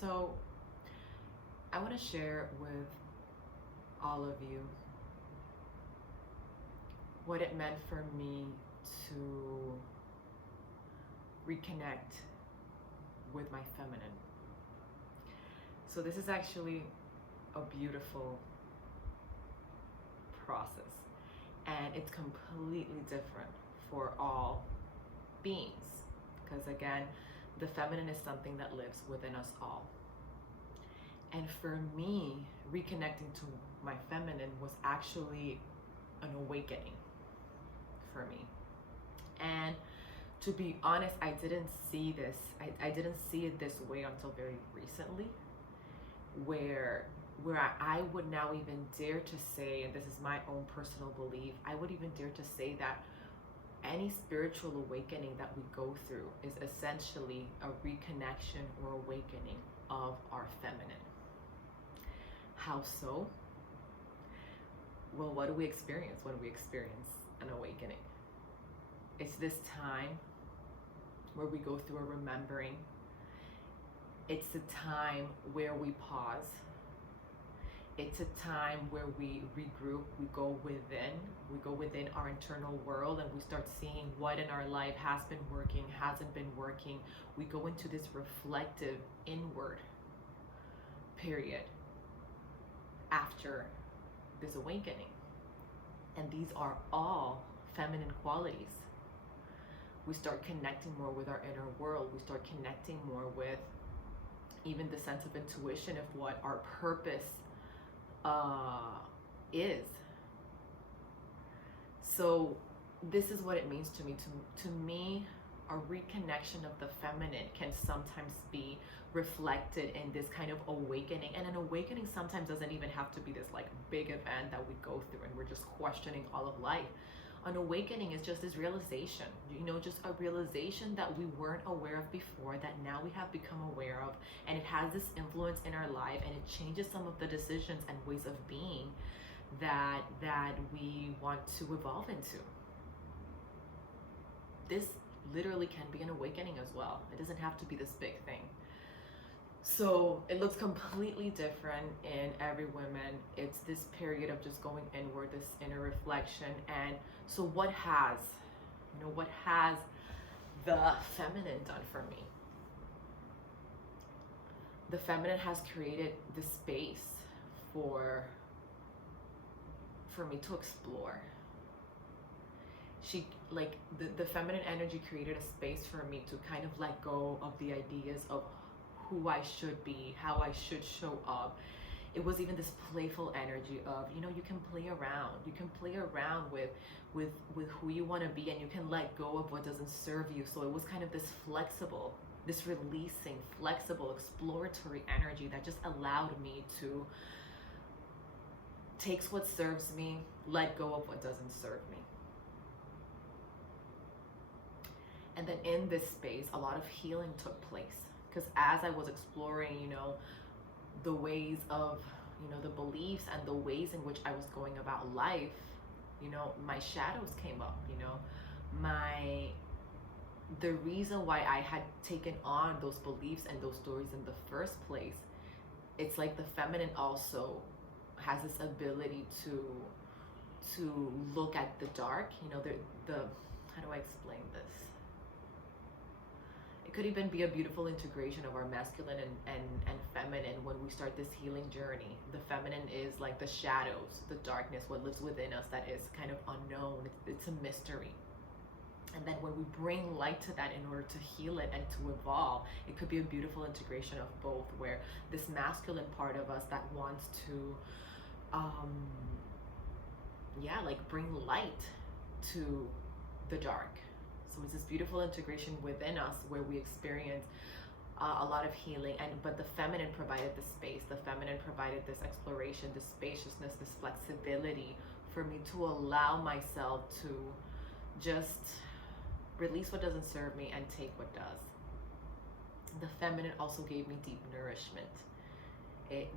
So, I want to share with all of you what it meant for me to reconnect with my feminine. So, this is actually a beautiful process, and it's completely different for all beings because, again, the feminine is something that lives within us all. And for me, reconnecting to my feminine was actually an awakening for me. And to be honest, I didn't see this. I didn't see it this way until very recently, where I would now even dare to say, and this is my own personal belief, I would even dare to say that any spiritual awakening that we go through is essentially a reconnection or awakening of our feminine. How so? Well, what do we experience when we experience an awakening? It's this time where we go through a remembering. It's the time where we pause. It's a time where we regroup, we go within our internal world, and we start seeing what in our life has been working, hasn't been working. We go into this reflective inward period after this awakening. And these are all feminine qualities. We start connecting more with our inner world. We start connecting more with even the sense of intuition of what our purpose is. So this is what it means to me. To me, a reconnection of the feminine can sometimes be reflected in this kind of awakening. And an awakening sometimes doesn't even have to be this like big event that we go through and we're just questioning all of life. An awakening is just this realization, just a realization that we weren't aware of before, that now we have become aware of, and it has this influence in our life, and it changes some of the decisions and ways of being that we want to evolve into. This literally can be an awakening as well. It doesn't have to be this big thing. So it looks completely different in every woman. It's this period of just going inward, this inner reflection. And so what has the feminine done for me? The feminine has created the space for me to explore. The feminine energy created a space for me to kind of let go of the ideas of who I should be, how I should show up. It was even this playful energy of, you can play around. You can play around with who you want to be, and you can let go of what doesn't serve you. So it was kind of this flexible, this releasing, flexible, exploratory energy that just allowed me to take what serves me, let go of what doesn't serve me. And then in this space, a lot of healing took place. Because as I was exploring, the ways of, the beliefs and the ways in which I was going about life, my shadows came up, the reason why I had taken on those beliefs and those stories in the first place, it's like the feminine also has this ability to look at the dark, the how do I explain this? It could even be a beautiful integration of our masculine and feminine when we start this healing journey. The feminine is like the shadows, the darkness, what lives within us that is kind of unknown. It's a mystery. And then when we bring light to that in order to heal it and to evolve, it could be a beautiful integration of both, where this masculine part of us that wants to bring light to the dark. So it's this beautiful integration within us where we experience a lot of healing, but the feminine provided the space. The feminine provided this exploration, this spaciousness, this flexibility for me to allow myself to just release what doesn't serve me and take what does. The feminine also gave me deep nourishment.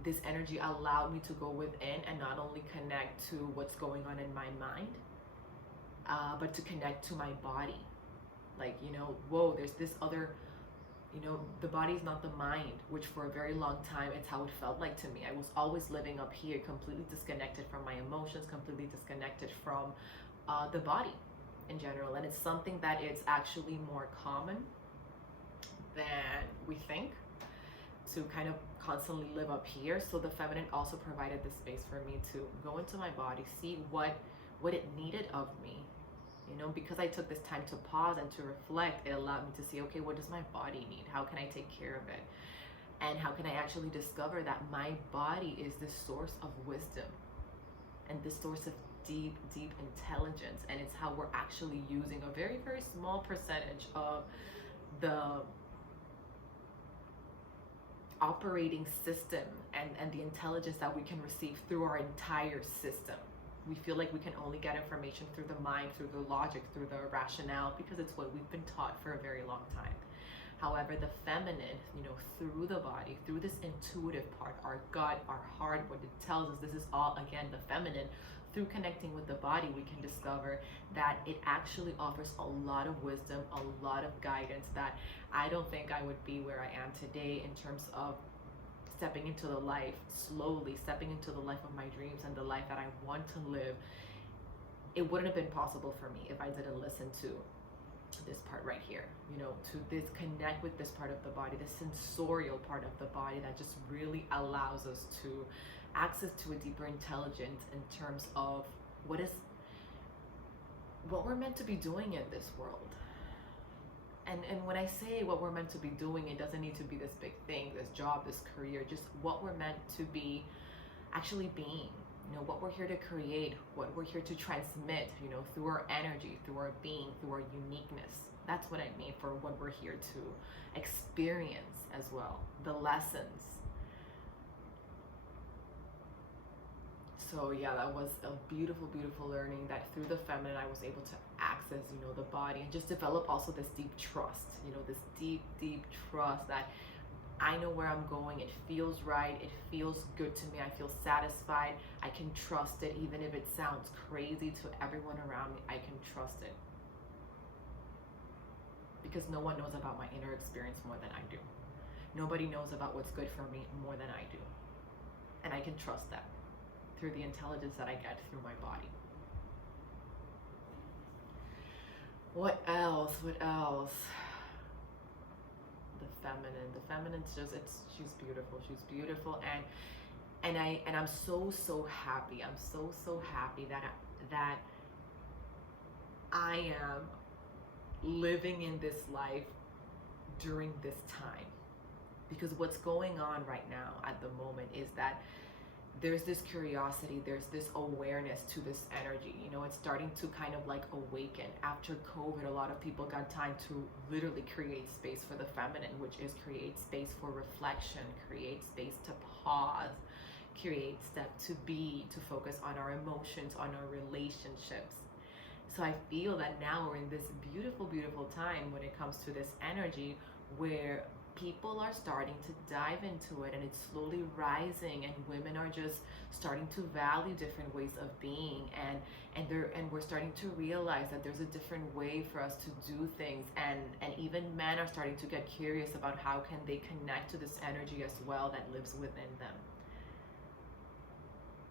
This energy allowed me to go within and not only connect to what's going on in my mind, but to connect to my body. Whoa, there's this other You know, the body is not the mind, which for a very long time, it's how it felt like to me. I was always living up here, completely disconnected from my emotions, completely disconnected from the body in general. And it's something that it's actually more common than we think, to kind of constantly live up here. So the feminine also provided the space for me to go into my body, see what it needed of me. You know, because I took this time to pause and to reflect, it allowed me to see, okay, what does my body need? How can I take care of it? And how can I actually discover that my body is the source of wisdom and the source of deep, deep intelligence. And it's how we're actually using a very, very small percentage of the operating system and the intelligence that we can receive through our entire system. We feel like we can only get information through the mind, through the logic, through the rationale, because it's what we've been taught for a very long time. However, the feminine, you know, through the body, through this intuitive part, our gut, our heart, what it tells us, this is all, again, the feminine. Through connecting with the body, we can discover that it actually offers a lot of wisdom, a lot of guidance that I don't think I would be where I am today in terms of stepping into the life, slowly stepping into the life of my dreams and the life that I want to live. It wouldn't have been possible for me if I didn't listen to this part right here, you know, to this connect with this part of the body, the sensorial part of the body that just really allows us to access to a deeper intelligence in terms of what we're meant to be doing in this world. And when I say what we're meant to be doing, it doesn't need to be this big thing, this job, this career, just what we're meant to be actually being, you know, what we're here to create, what we're here to transmit, you know, through our energy, through our being, through our uniqueness. That's what I mean for what we're here to experience as well, the lessons. So yeah, that was a beautiful, beautiful learning that through the feminine, I was able to access, you know, the body and just develop also this deep trust, you know, this deep, deep trust that I know where I'm going. It feels right. It feels good to me. I feel satisfied. I can trust it. Even if it sounds crazy to everyone around me, I can trust it. Because no one knows about my inner experience more than I do. Nobody knows about what's good for me more than I do. And I can trust that through the intelligence that I get through my body. What else? What else? The feminine. The feminine's just, she's beautiful. She's beautiful, and I'm so happy. I'm so happy that I am living in this life during this time. Because what's going on right now at the moment is that there's this curiosity, there's this awareness to this energy. You know, it's starting to kind of like awaken. After COVID, a lot of people got time to literally create space for the feminine, which is create space for reflection, create space to pause, create step to be, to focus on our emotions, on our relationships. So I feel that now we're in this beautiful, beautiful time when it comes to this energy where people are starting to dive into it, and it's slowly rising, and women are just starting to value different ways of being, and we're starting to realize that there's a different way for us to do things, and even men are starting to get curious about how can they connect to this energy as well that lives within them.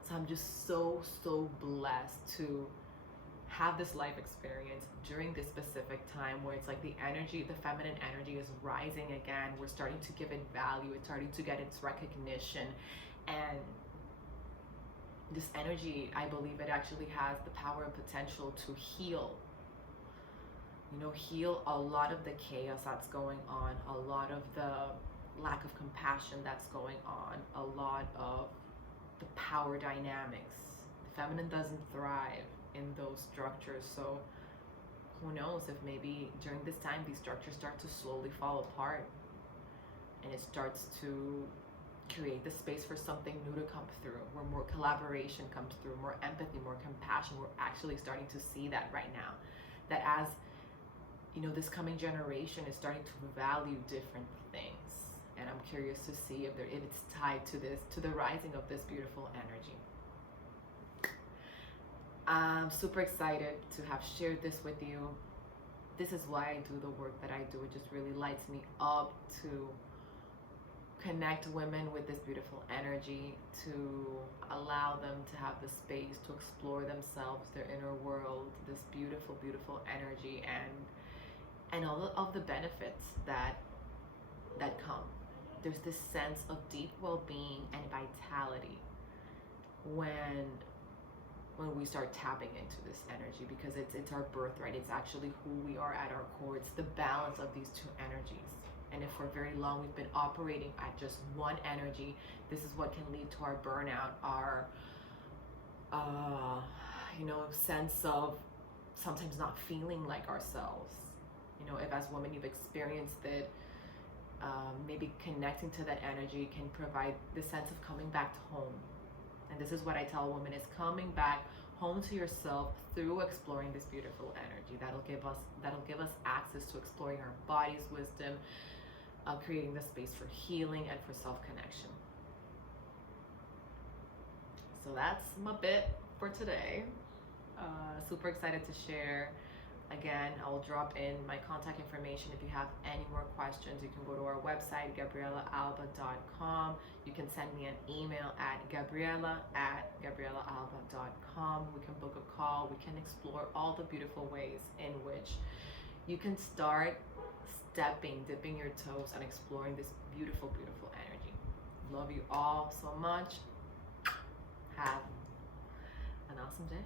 So I'm just so blessed to have this life experience during this specific time where it's like the energy, the feminine energy is rising again. We're starting to give it value. It's starting to get its recognition. And this energy, I believe it actually has the power and potential to heal. You know, heal a lot of the chaos that's going on, a lot of the lack of compassion that's going on, a lot of the power dynamics. The feminine doesn't thrive in those structures, so who knows if maybe during this time these structures start to slowly fall apart, and it starts to create the space for something new to come through, where more collaboration comes through, more empathy, more compassion. We're actually starting to see that right now, that as you know, this coming generation is starting to value different things, and I'm curious to see if it's tied to this, to the rising of this beautiful energy. I'm super excited to have shared this with you. this is why I do the work that I do. It just really lights me up to connect women with this beautiful energy, to allow them to have the space to explore themselves, their inner world, this beautiful, beautiful energy, and all of the benefits that come. There's this sense of deep well-being and vitality when we start tapping into this energy, because it's our birthright. It's actually who we are at our core. It's the balance of these two energies. And if for very long we've been operating at just one energy, this is what can lead to our burnout, our sense of sometimes not feeling like ourselves. If as women you've experienced it, maybe connecting to that energy can provide the sense of coming back to home. And this is what I tell women, is coming back home to yourself through exploring this beautiful energy. That'll give us access to exploring our body's wisdom, creating the space for healing and for self-connection. So that's my bit for today. Super excited to share. Again, I will drop in my contact information. If you have any more questions, you can go to our website, GabrielaAlba.com. You can send me an email at Gabriela@GabrielaAlba.com. We can book a call. We can explore all the beautiful ways in which you can start dipping your toes and exploring this beautiful, beautiful energy. Love you all so much. Have an awesome day.